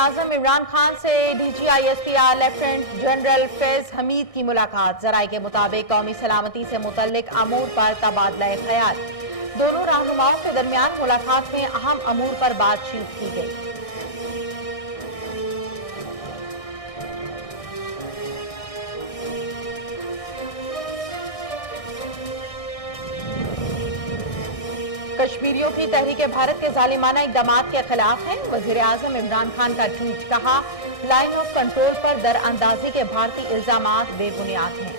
वज़ीर-ए-आज़म इमरान खान से DGISPR lieutenant general Faiz Hamid की मुलाकात। ज़राए के मुताबिक कौमी सलामती से मुतल्लिक अमूर पर तबादला ख्याल। दोनों रहनुमाओं के दरमियान मुलाकात में अहम अमूर पर बातचीत की गई। कश्मीरियों की तहरीक भारत के जालिमाना इक़दामात के खिलाफ है। वज़ीर-ए-आज़म इमरान खान का ट्वीट, कहा लाइन ऑफ कंट्रोल पर दरअंदाजी के भारतीय इल्जामात बेबुनियाद हैं।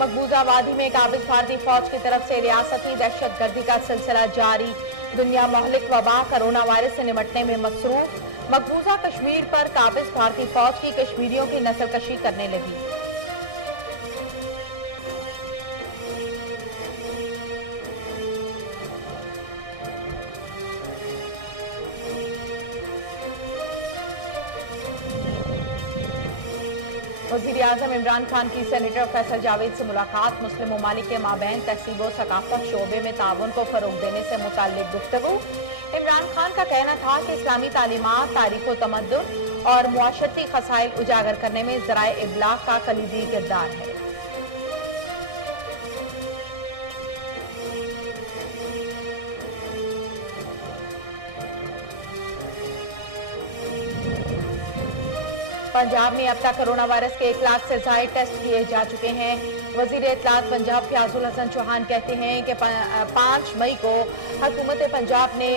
मकबूजा वादी में काबिज भारतीय फौज की तरफ से रियासती दहशत गर्दी का सिलसिला जारी। दुनिया महलिक वबा कोरोना वायरस से निपटने में मसरूफ। मकबूजा कश्मीर पर काबिज भारतीय फौज की कश्मीरियों की नस्लकशी करने लगी। वज़ीर-ए-आज़म इमरान खान की सेनेटर फैसल जावेद से मुलाकात। मुस्लिम ममालिक के माबैन तहज़ीब व सकाफ़त शोबे में ताउन को फ़रोग़ देने से मुताल्लिक़ गुफ्तगू। इमरान खान का कहना था कि इस्लामी तालीमात तारीख़ व तमद्दुन और मुआशरती खसाइल उजागर करने में ज़राए इब्लाग़ का कलीदी किरदार है। पंजाब में अब तक कोरोना वायरस के 1 लाख से ज़ायद टेस्ट किए जा चुके हैं। वज़ीर इत्तलात पंजाब फयाजुल हसन चौहान कहते हैं कि 5 मई को हुकूमत पंजाब ने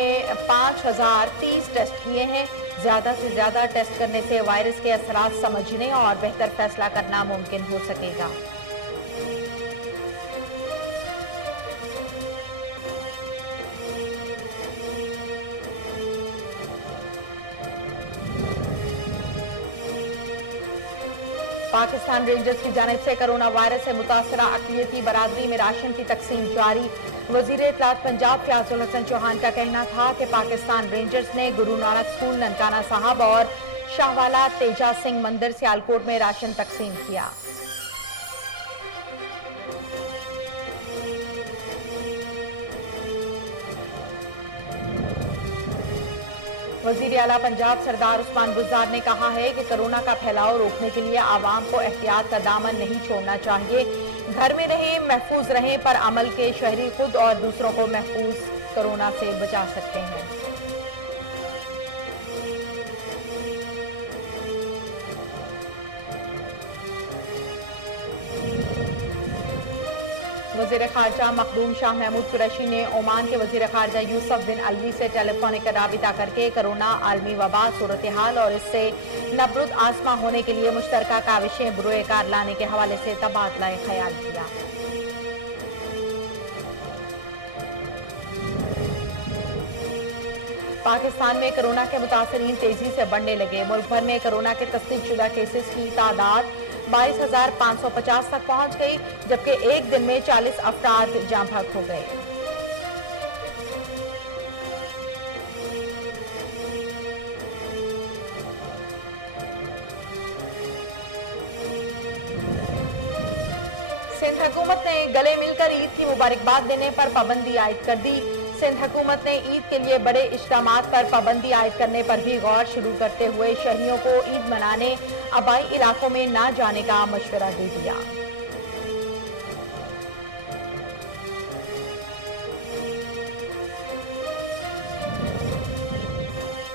5030 टेस्ट किए हैं। ज़्यादा से ज़्यादा टेस्ट करने से वायरस के असरात समझने और बेहतर फैसला करना मुमकिन हो सकेगा। पाकिस्तान रेंजर्स की जानिब से कोरोना वायरस से मुतासरा अक़लियती बरादरी में राशन की तकसीम जारी। वज़ीर इत्तलात पंजाब फयाजुल हसन चौहान का कहना था कि पाकिस्तान रेंजर्स ने गुरु नानक स्कूल ननकाना साहब और शाहवाला तेजा सिंह मंदिर सियालकोट में राशन तकसीम किया। वज़ीर आला पंजाब सरदार उस्मान बुज़दार ने कहा है कि कोरोना का फैलाव रोकने के लिए आवाम को एहतियात का दामन नहीं छोड़ना चाहिए। घर में रहें, महफूज रहें पर अमल के शहरी खुद और दूसरों को महफूज कोरोना से बचा सकते हैं। वज़ीर ख़ारजा मखदूम शाह महमूद कुरैशी ने ओमान के वज़ीर ख़ारजा यूसुफ बिन अलवी से टेलीफोनिक राबिता करके कोरोना आलमी वबा सूरत हाल और इससे नबरुद आसमा होने के लिए मुश्तरका काविशें बुरोए कार लाने के हवाले से तबादला ख्याल किया। पाकिस्तान में कोरोना के मुतासरीन तेजी से बढ़ने लगे। मुल्क भर में कोरोना के तस्दीकशुदा केसेस की तादाद 22,550 तक पहुंच गई, जबकि एक दिन में 40 अफराद जाँ बहक हो गए। सिंध हुकूमत ने गले मिलकर ईद की मुबारकबाद देने पर पाबंदी आयद कर दी। सिंध हुकूमत ने ईद के लिए बड़े इज्तिमात पर पाबंदी आयद करने पर भी गौर शुरू करते हुए शहरियों को ईद मनाने आबाई इलाकों में न जाने का मशवरा दे दिया।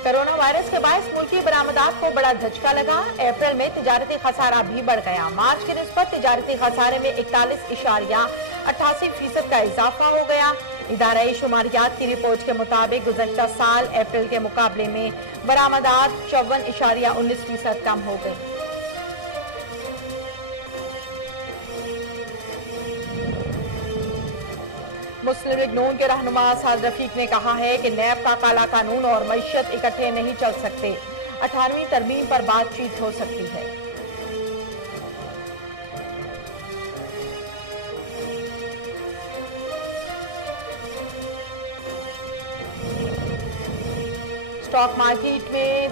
कोरोना वायरस के बायस मुल्की बरामदात को बड़ा झटका लगा। अप्रैल में तिजारती खसारा भी बढ़ गया। मार्च की निस्बत तिजारती खसारे में 41.88% का इजाफा हो गया। इदारा शुमारियात की रिपोर्ट के मुताबिक गुज़श्ता साल अप्रैल के मुकाबले में बरामदात 54.19% कम हो गई। मुस्लिम लीग नून के रहनुमा साद रफीक ने कहा है कि नैब का काला कानून और मईशत इकट्ठे नहीं चल सकते। 18वीं तरमीम पर बातचीत हो सकती है। स्टॉक मार्केट में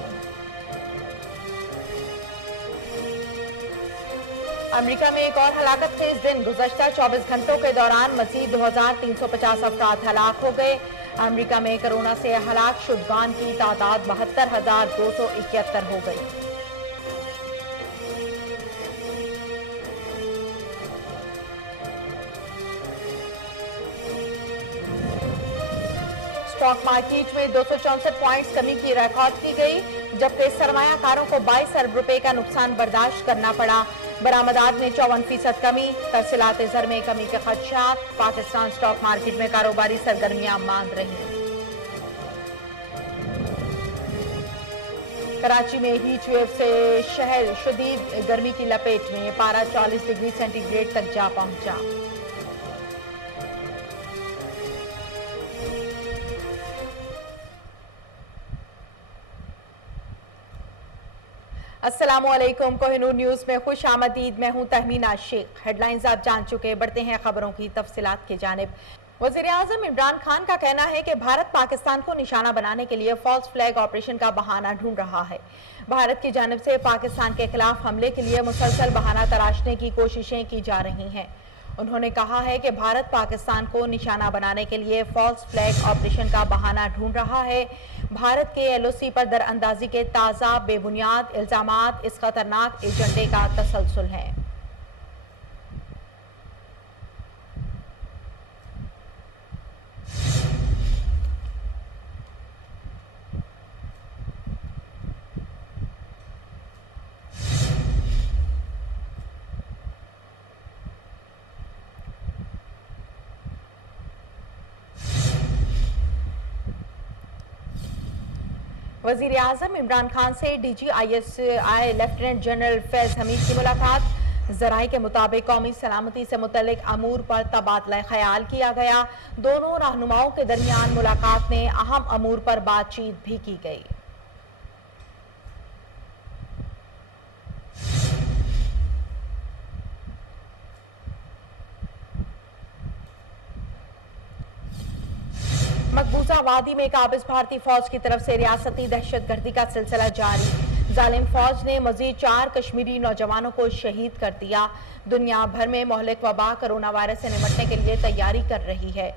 अमेरिका में एक और हलाकत थे इस दिन। गुज़श्ता 24 घंटों के दौरान मज़ीद 2350 अफराद हलाक हो गए। अमेरिका में कोरोना से हलाक शुदगान की तादाद 72,271 हो गई। स्टॉक मार्केट में 264 पॉइंट्स कमी की रिकॉर्ड की गई, जबकि सरमायाकारों को 22 अरब रुपए का नुकसान बर्दाश्त करना पड़ा। बरामदात में 54% कमी, तरसीलात ज़र में कमी के खदशात। पाकिस्तान स्टॉक मार्केट में कारोबारी सरगर्मियां मांद रही। कराची में हीट वेव से शहर शदीद गर्मी की लपेट में, पारा 40 डिग्री सेंटीग्रेड तक जा पहुंचा। अस्सलामुअलैकुम, कोहिनूर न्यूज में खुश आमदीद। मैं हूं तहमीना शेख। हेडलाइंस आप जान चुके, बढ़ते हैं खबरों की तफसीलात की जानिब। वज़ीर-ए-आज़म इमरान खान का कहना है कि भारत पाकिस्तान को निशाना बनाने के लिए फॉल्स फ्लैग ऑपरेशन का बहाना ढूंढ रहा है। भारत की जानिब से पाकिस्तान के खिलाफ हमले के लिए मुसलसल बहाना तराशने की कोशिशें की जा रही हैं। उन्होंने कहा है कि भारत पाकिस्तान को निशाना बनाने के लिए फॉल्स फ्लैग ऑपरेशन का बहाना ढूंढ रहा है। भारत के LOC पर दरअंदाजी के ताज़ा बेबुनियाद इल्जामात इस खतरनाक एजेंडे का तसलसल है। वज़ीर आज़म इमरान खान से DGISI lieutenant general Faiz Hamid की मुलाकात। ज़राए के मुताबिक कौमी सलामती से मुतल्लिक अमूर पर तबादला ख्याल किया गया। दोनों रहनुमाओं के दरमियान मुलाकात में अहम अमूर पर बातचीत भी की गई। मकबूजा वादी में काबिज भारतीय फौज की तरफ से रियासती दहशतगर्दी का सिलसिला जारी। जालिम फौज ने मजीद 4 कश्मीरी नौजवानों को शहीद कर दिया। दुनिया भर में मोहलिक वबा कोरोना वायरस से निपटने के लिए तैयारी कर रही है।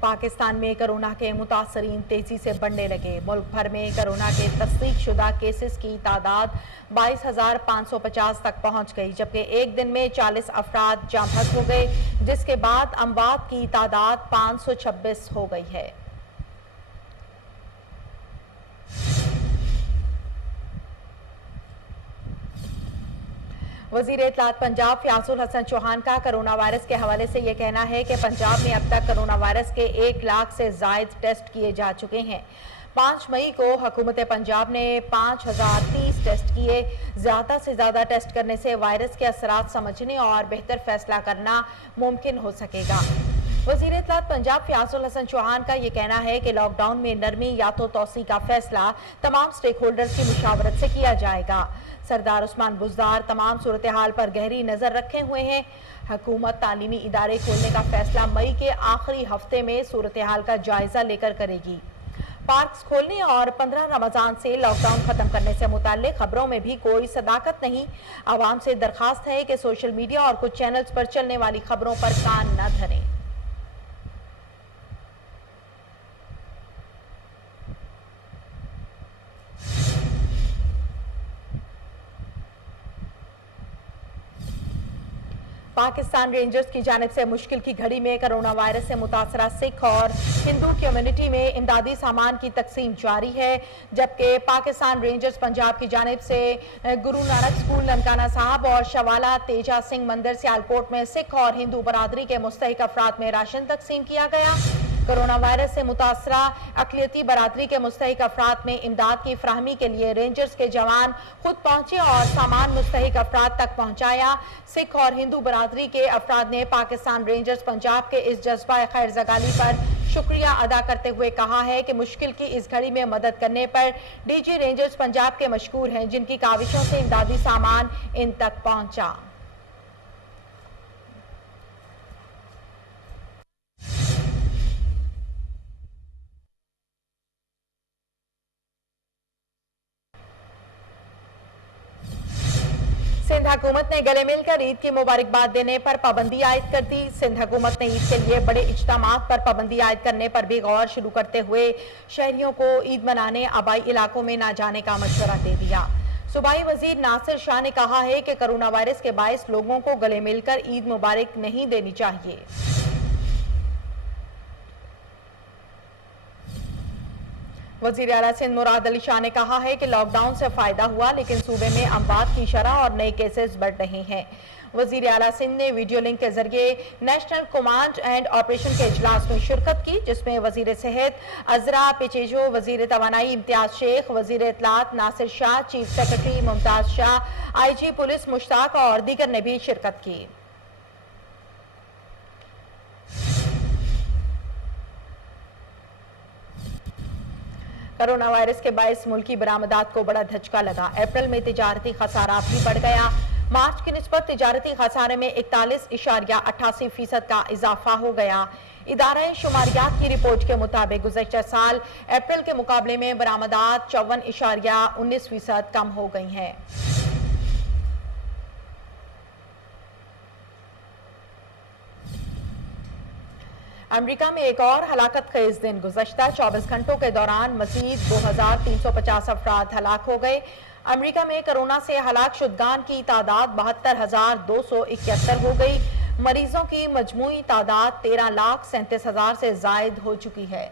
पाकिस्तान में कोरोना के मुतासरीन तेजी से बढ़ने लगे। मुल्क भर में कोरोना के तस्दीक शुदा केसेस की तादाद 22,550 तक पहुंच गई, जबकि एक दिन में 40 अफराद जाँ बहक हो गए, जिसके बाद अमवात की तादाद 526 हो गई है। वज़ीर इत्तलात पंजाब फ़याज़ुल हसन चौहान का कोरोना वायरस के हवाले से ये कहना है कि पंजाब में अब तक कोरोना वायरस के 1 लाख से ज़ायद टेस्ट किए जा चुके हैं। 5 मई को हुकूमत पंजाब ने 5030 टेस्ट किए। ज़्यादा से ज़्यादा टेस्ट करने से वायरस के असरात समझने और बेहतर फैसला करना मुमकिन हो सकेगा। वज़ीर इत्तलात पंजाब फ़याज़ुल हसन चौहान का ये कहना है कि लॉकडाउन में नरमी या तो तौसी का फैसला तमाम स्टेक होल्डर्स की मुशावरत से किया जाएगा। सरदार उस्मान बुज़दार तमाम सूरत हाल पर गहरी नज़र रखे हुए हैं। हुकूमत तालीमी इदारे खोलने का फैसला मई के आखिरी हफ्ते में सूरत हाल का जायजा लेकर करेगी। पार्क्स खोलने और 15 रमजान से लॉकडाउन खत्म करने से मुताल्लिक खबरों में भी कोई सदाकत नहीं। आवाम से दरखास्त है कि सोशल मीडिया और कुछ चैनल्स पर चलने वाली खबरों पर कान न धरें। पाकिस्तान रेंजर्स की जानिब से मुश्किल की घड़ी में कोरोना वायरस से मुतासरा सिख और हिंदू कम्युनिटी में इमदादी सामान की तकसीम जारी है, जबकि पाकिस्तान रेंजर्स पंजाब की जानिब से गुरु नानक स्कूल ननकाना साहब और शवाला तेजा सिंह मंदिर सियालकोट में सिख और हिंदू बरादरी के मुस्तहिक अफराद में राशन तकसीम किया गया। कोरोना वायरस से मुतासरा अक़लियती बरादरी के मुस्तहिक अफराद में इमदाद की फराहमी के लिए रेंजर्स के जवान खुद पहुंचे और सामान मुस्तहिक अफराद तक पहुंचाया। सिख और हिंदू बरादरी के अफराद ने पाकिस्तान रेंजर्स पंजाब के इस जज्बा खैर जगाली पर शुक्रिया अदा करते हुए कहा है कि मुश्किल की इस घड़ी में मदद करने पर DG रेंजर्स पंजाब के मशकूर हैं, जिनकी काविशों से इमदादी सामान इन तक पहुंचा। हुकूमत ने गले मिलकर ईद की मुबारकबाद देने पर पाबंदी आयद कर दी। सिंध हुकूमत ने ईद के लिए बड़े इज्तिमात पर पाबंदी आयद करने पर भी गौर शुरू करते हुए शहरियों को ईद मनाने आबाई इलाकों में ना जाने का मशवरा दे दिया। सूबाई वजीर नासिर शाह ने कहा है कि कोरोना वायरस के बायस लोगों को गले मिलकर ईद मुबारक नहीं देनी चाहिए। वजीर आला सिंध मुराद अली शाह ने कहा है कि लॉकडाउन से फायदा हुआ, लेकिन सूबे में अमवात की शरह और नए केसेस बढ़ रहे हैं। वजीर आला सिंध ने वीडियो लिंक के जरिए नेशनल कमांड एंड ऑपरेशन के इजलास में शिरकत की, जिसमें वजीर सेहत अजरा पिचेजो, वजीर तवानाई इम्तियाज शेख, वजीर इत्तलात Nasir Shah, chief secretary Mumtaz Shah, IG police Mushtaq और दीगर ने भी शिरकत की। कोरोना वायरस के बायस मुल्की बरामदात को बड़ा धचका लगा। अप्रैल में तिजारती खसारा भी बढ़ गया। मार्च की निस्बत तिजारती खसारे में 41.88% का इजाफा हो गया। इदारा शुमारियात की रिपोर्ट के मुताबिक गुज़श्ता साल अप्रैल के मुकाबले में बरामदात 54.19% कम हो गई हैं। अमेरिका में एक और हलाकत खेज दिन। गुज़श्ता 24 घंटों के दौरान मजीद 2350 अफराद हलाक हो गए। अमेरिका में कोरोना से हलाक शुदगान की तादाद 72,271 हो गई। मरीजों की मजमूई तादाद 13,37,000 से जायद हो चुकी है।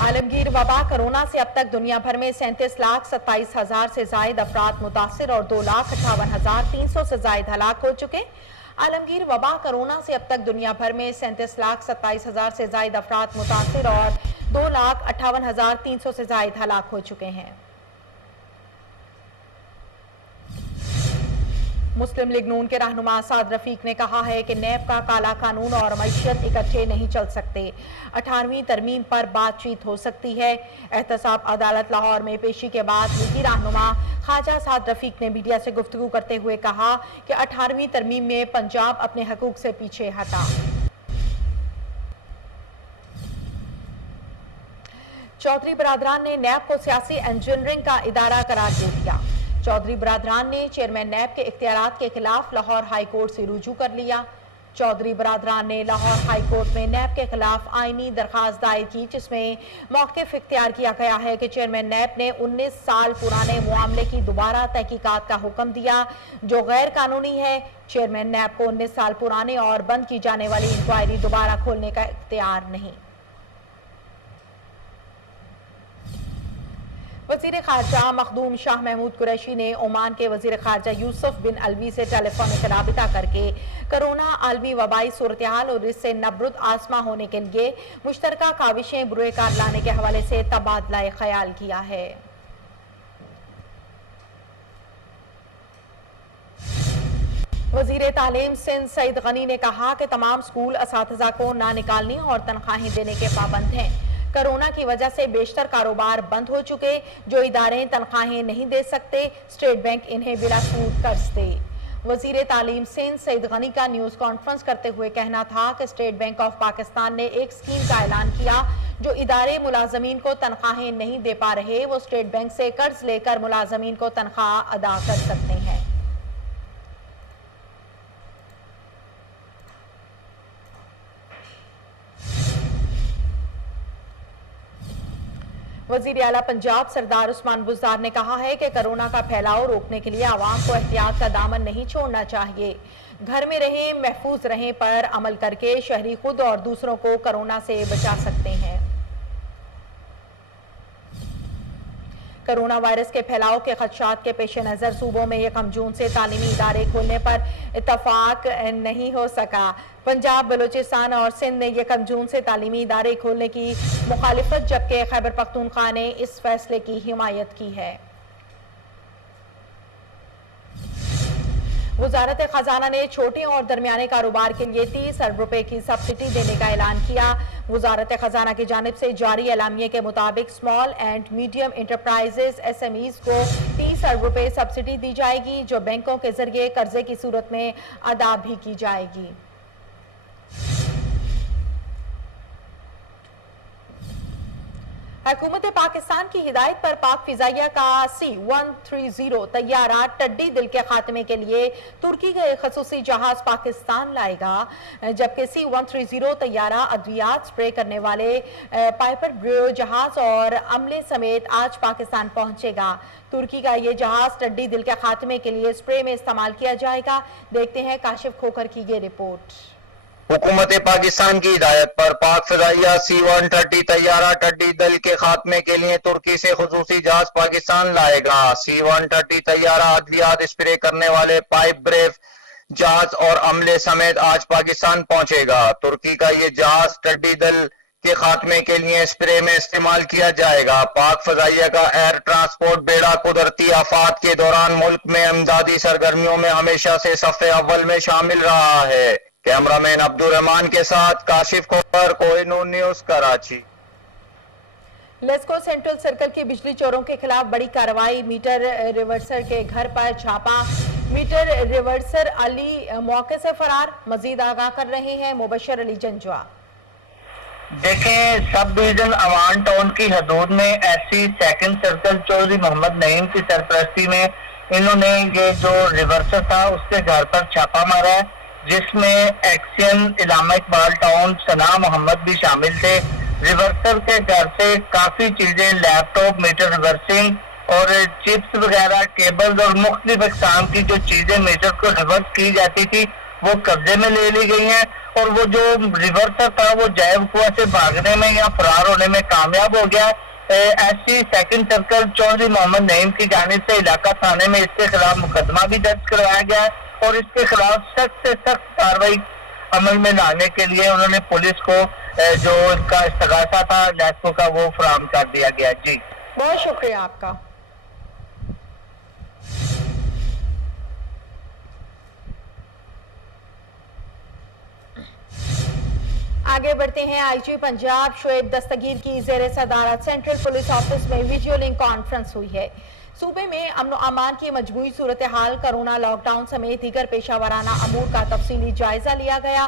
आलमगीर वबा कोरोना से अब तक दुनिया भर में 37,27,000 से जायद अफराद मुतासिर और 2,58,300 से जायद हलाक हो चुके। आलमगीर वबा कोरोना से अब तक दुनिया भर में 37,27,000 से जायद अफराद मुतासिर और 2,58,300 से जायद हलाक हो चुके हैं। मुस्लिम लीग नून के रहनुमा साद रफीक ने कहा है कि नैब का काला कानून और मईशत इकट्ठे नहीं चल सकते। 18वीं तरमीम पर बातचीत हो सकती है। एहतसाब अदालत लाहौर में पेशी के बाद लीगी रहनुमा ख्वाजा साद रफीक ने मीडिया से गुफ्तगू करते हुए कहा कि 18वीं तरमीम में पंजाब अपने हकूक से पीछे हटा। चौधरी बरादरान ने नैब को सियासी इंजीनियरिंग का इदारा करार दे दिया। चौधरी बरादरान ने चेयरमैन नैब के इख्तियारात के खिलाफ लाहौर हाई कोर्ट से रुजू कर लिया। चौधरी बरादरान ने लाहौर हाई कोर्ट में नैब के खिलाफ आईनी दरखास्त दायर की, जिसमें मौक़िफ़ इख्तियार किया गया है कि चेयरमैन नैब ने 19 साल पुराने मामले की दोबारा तहकीकात का हुक्म दिया, जो गैर कानूनी है। चेयरमैन नैब को 19 साल पुराने और बंद की जाने वाली इंक्वायरी दोबारा खोलने का इख्तियार नहीं। वज़ीर ख़ारजा मखदूम शाह महमूद कुरैशी ने ओमान के वज़ीर ख़ारजा यूसुफ बिन अलवी से टेलीफोनिक राबिता करके कोरोना आलमी वबाई सूरत-ए-हाल और इससे नबरुद आसमा होने के लिए मुश्तरका काविशें बुरे कार लाने के हवाले से तबादला ख्याल किया है। वज़ीर तालीम सिंध सईद गनी ने कहा कि तमाम स्कूल असातिज़ा को ना निकालने और तनख्वाहें देने के पाबंद हैं। कोरोना की वजह से बेशतर कारोबार बंद हो चुके। जो इदारे तनख्वाहें नहीं दे सकते, स्टेट बैंक इन्हें बिला सूद कर्ज दे। वज़ीर तालीम सिंध सईद गनी का न्यूज़ कॉन्फ्रेंस करते हुए कहना था कि स्टेट बैंक ऑफ पाकिस्तान ने एक स्कीम का ऐलान किया। जो इदारे मुलाजमीन को तनख्वाहें नहीं दे पा रहे, वो स्टेट बैंक से कर्ज लेकर मुलाजमीन को तनख्वाह अदा कर सकते हैं। वज़ीर आला पंजाब सरदार उस्मान बुज़दार ने कहा है कि कोरोना का फैलाव रोकने के लिए आवाम को एहतियात का दामन नहीं छोड़ना चाहिए। घर में रहें, महफूज रहें पर अमल करके शहरी खुद और दूसरों को कोरोना से बचा सकते हैं। कोरोना वायरस के फैलाव के खदशात के पेश नज़र सूबों में 1 जून से तालीमी इदारे खोलने पर इत्तफाक नहीं हो सका। पंजाब, बलूचिस्तान और सिंध ने 1 जून से तालीमी इदारे खोलने की मुखालिफत, जबकि खैबर पख्तूनख्वा ने इस फैसले की हिमायत की है। वजारत खजाना ने छोटे और दरमियाने कारोबार के लिए 30 अरब रुपए की सब्सिडी देने का ऐलान किया। वजारत खजाना की जानिब से जारी एलामिये के मुताबिक small and medium enterprises SMEs को 30 अरब रुपए सब्सिडी दी जाएगी, जो बैंकों के जरिए कर्जे की सूरत में अदा भी की जाएगी। हुकूमत पाकिस्तान की हिदायत पर पाक फिजाइया का C-130 तैयारा टड्डी दिल के खात्मे के लिए तुर्की का एक खसूसी जहाज पाकिस्तान लाएगा, जबकि C-130 तैयारा अद्वियात स्प्रे करने वाले पाइपर ब्रियो जहाज और अमले समेत आज पाकिस्तान पहुंचेगा। तुर्की का ये जहाज टड्डी दिल के खात्मे के लिए स्प्रे में इस्तेमाल किया जाएगा। देखते हैं काशिफ खोकर की ये रिपोर्ट। हुकूमत पाकिस्तान की हिदायत पर पाक फिजाइया C-130 तैयारा टड्डी दल के खात्मे के लिए तुर्की से खुसूसी जहाज पाकिस्तान लाएगा। C-130 तैयारा अद्वियात स्प्रे करने वाले पाइप ब्रेव जहाज और अमले समेत आज पाकिस्तान पहुंचेगा। तुर्की का ये जहाज टड्डी दल के खात्मे के लिए स्प्रे में इस्तेमाल किया जाएगा। पाक फजाइया का एयर ट्रांसपोर्ट बेड़ा कुदरती आफात के दौरान मुल्क में इमदादी सरगर्मियों में हमेशा से सफ़े अव्वल में शामिल रहा है। कैमरामैन अब्दुल रहमान के साथ Kashif Khokhar, Kohinoor news, Karachi. LESCO central circle के बिजली चोरों के खिलाफ बड़ी कार्रवाई। मीटर रिवर्सर के घर पर छापा। मीटर रिवर्सर अली मौके से फरार। मजीद आगाह कर रहे हैं मुबशर अली जंजुआ। देखें, सब डिवीजन अवान टाउन की हदूद में ऐसी सेकंड सर्कल चौधरी मोहम्मद नईम की सरपरस्ती में इन्होंने ये जो रिवर्सर था उसके घर पर छापा मारा है, जिसमें एक्शन इलामा इकबाल टाउन सना मोहम्मद भी शामिल थे। रिवर्सर के घर से काफी चीजें, लैपटॉप, मीटर रिवर्सिंग और चिप्स वगैरह, केबल्स और मुख्तलिफ इकसाम की जो चीजें मीटर को रिवर्स की जाती थी वो कब्जे में ले ली गई हैं। और वो जो रिवर्सर था वो जैब कुआं से भागने में या फरार होने में कामयाब हो गया। ऐसी सेकंड सर्कल चौधरी मोहम्मद नईम की जानिब से इलाका थाने में इसके खिलाफ मुकदमा भी दर्ज करवाया गया है और इसके खिलाफ सख्त से सख्त कार्रवाई अमल में लाने के लिए उन्होंने पुलिस को जो इनका इस्तगासा था लेस्को का वो फराहम कर दिया गया। जी, बहुत शुक्रिया आपका। आगे बढ़ते हैं। आईजी पंजाब शोएब दस्तगीर की ज़ेरे सदारत सेंट्रल पुलिस ऑफिस में वीडियो लिंक कॉन्फ्रेंस हुई है। सूबे में अमन अमान की मजबूरी सूरत हाल, कोरोना लॉकडाउन समेत दीगर पेशा वराना अमूर का तफसीली जायजा लिया गया।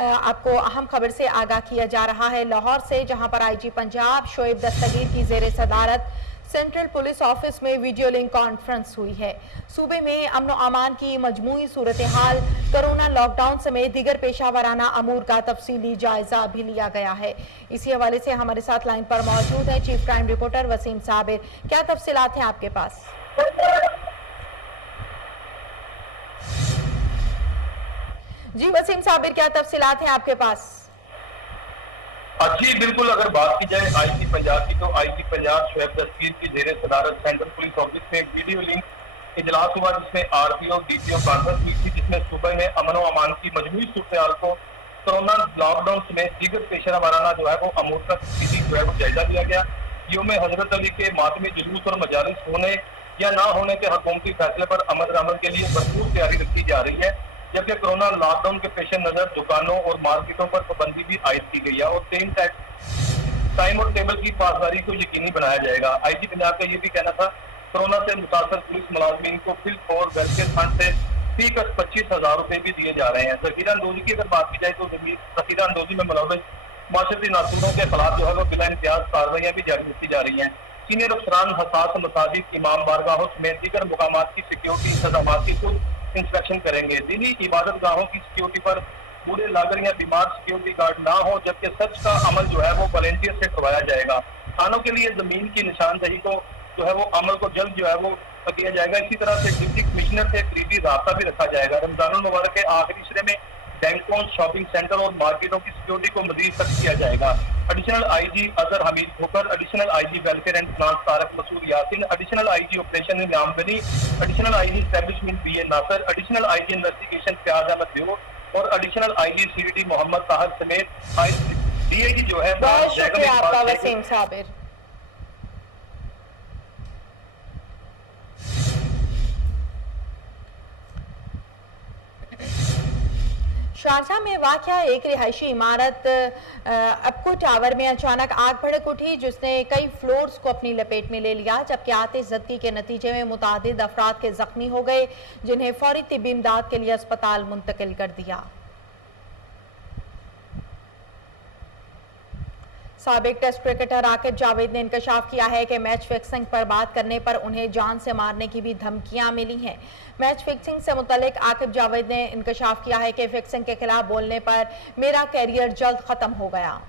आपको अहम खबर से आगाह किया जा रहा है लाहौर से, जहां पर आईजी पंजाब शोएब दस्तगीर की ज़ेरे सदारत सेंट्रल पुलिस ऑफिस में वीडियो लिंक कॉन्फ्रेंस हुई है। सूबे में अमन अमान की मजमूई सूरत हाल, कोरोना लॉकडाउन समेत दीगर पेशा वराना अमूर का तफसीली जायजा भी लिया गया है। इसी हवाले से हमारे साथ लाइन पर मौजूद है chief crime reporter Wasim Sabir. क्या तफसीलात हैं आपके पास? जी वसीम साबिर, क्या तफसीलात हैं आपके पास? जी बिल्कुल, अगर बात की जाए आईजी पंजाब की तो आईजी पंजाब शोएब दस्तगीर की ज़ेरे सदारत सेंट्रल पुलिस ऑफिस में वीडियो लिंक इजलास हुआ, जिसमें आरपीओ डीपीओ कॉन्फ्रेंस हुई थी, जिसमें सूबे में अमन व अमान की मजमूई सूरत-ए-हाल को, कोरोना लॉकडाउन समेत दीगर पेशा वराना जो है वो अमूर का तफसीली जो है वो जायजा लिया गया। यौम हजरत अली के मातमी जुलूस और मजालिस होने या ना होने के हुकूमती फैसले पर अमल दरामद के लिए भरपूर तैयारी रखी जा रही है, जबकि कोरोना लॉकडाउन के पेश नजर दुकानों और मार्केटों पर पाबंदी भी आयद की गई है और टाइम और टेबल की पासदारी को यकीनी बनाया जाएगा। आईजी पंजाब का ये भी कहना था, कोरोना से मुतासर पुलिस मुलाजमीन को फिल और वेलफेयर फंड से फी कस 25,000 रुपए भी दिए जा रहे हैं। जखीरा अंदोजी की अगर बात की जाए तो जखीरा अंदोजी में मुलव्वस माशरती नासूरों के खिलाफ जो है वो बिला इम्तियाज कार्रवाइयाँ भी जारी रखी जा रही हैं। सीनियर अफसरान हसास मसाजिद, इमाम बारगाहों समेत दीगर मुकामात की सिक्योरिटी इंतजामात की खुद इंस्पेक्शन करेंगे। दिनी इबादत गाहों की सिक्योरिटी पर बूढ़े लागर या बीमार सिक्योरिटी गार्ड ना हो, जबकि सर्च का अमल जो है वो वॉलंटियर से करवाया जाएगा। थानों के लिए जमीन की निशानदही को जो है वो अमल को जल्द जो है वो किया जाएगा। इसी तरह से डिप्टी कमिश्नर से करीबी रास्ता भी रखा जाएगा। रमजानुल मुबारक के आखिरी इशरे में बैंकों, शॉपिंग सेंटर और मार्केटों की सिक्योरिटी को मजीद सख्त किया जाएगा। Additional IG Azhar Hameed Khokhar, additional IG welfare and finance Tariq Masood Yasin, additional IG operation Inam Ghani, additional IG establishment BA Nasir, additional IG investigation Fayyaz Ahmed Baho और additional IG CDT Mohammad Tahir समेत डीआईजी जो है बहुत शुक्रिया आपका वसीम साबिर। शारजाह में वाक़या एक रिहायशी इमारत अपको टावर में अचानक आग भड़क उठी, जिसने कई फ्लोर्स को अपनी लपेट में ले लिया, जबकि आतिशज़दी के नतीजे में मुतादिद अफराद के जख्मी हो गए, जिन्हें फौरी तिब्बी इमदाद के लिए अस्पताल मुंतकिल कर दिया। साबिक टेस्ट क्रिकेटर आकिब जावेद ने इंकशाफ किया है कि मैच फिक्सिंग पर बात करने पर उन्हें जान से मारने की भी धमकियां मिली हैं। मैच फिक्सिंग से मुतल्लिक आकिब जावेद ने इंकशाफ किया है कि फिक्सिंग के खिलाफ बोलने पर मेरा कैरियर जल्द खत्म हो गया।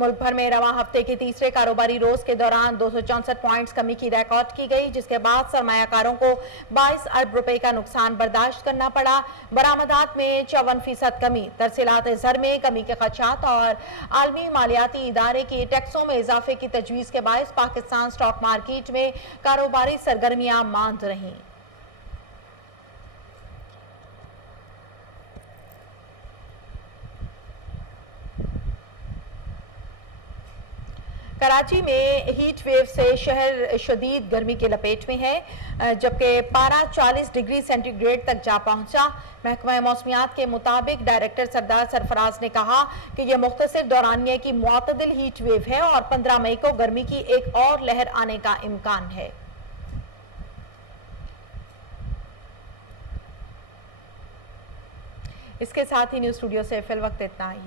मुल्क भर में रवां हफ्ते के तीसरे कारोबारी रोज के दौरान 264 पॉइंट्स कमी की रिकॉर्ड की गई, जिसके बाद सरमायाकारों को 22 अरब रुपए का नुकसान बर्दाश्त करना पड़ा। बरामदात में 54% कमी, तरसीलात ज़र में कमी के खदशात और आलमी मालियाती इदारे की टैक्सों में इजाफे की तजवीज़ के बायस पाकिस्तान स्टॉक मार्केट में कारोबारी सरगर्मियां मांद रहीं। कराची में हीट वेव से शहर शदीद गर्मी की लपेट में है, जबकि पारा 40 डिग्री सेंटीग्रेड तक जा पहुंचा। महकमा मौसमियात के मुताबिक डायरेक्टर सरदार सरफराज ने कहा कि यह मुख्तसर दौरानिया की मुतदिल हीट वेव है और 15 मई को गर्मी की एक और लहर आने का इम्कान है। इसके साथ ही न्यूज स्टूडियो से फिल वक्त इतना ही।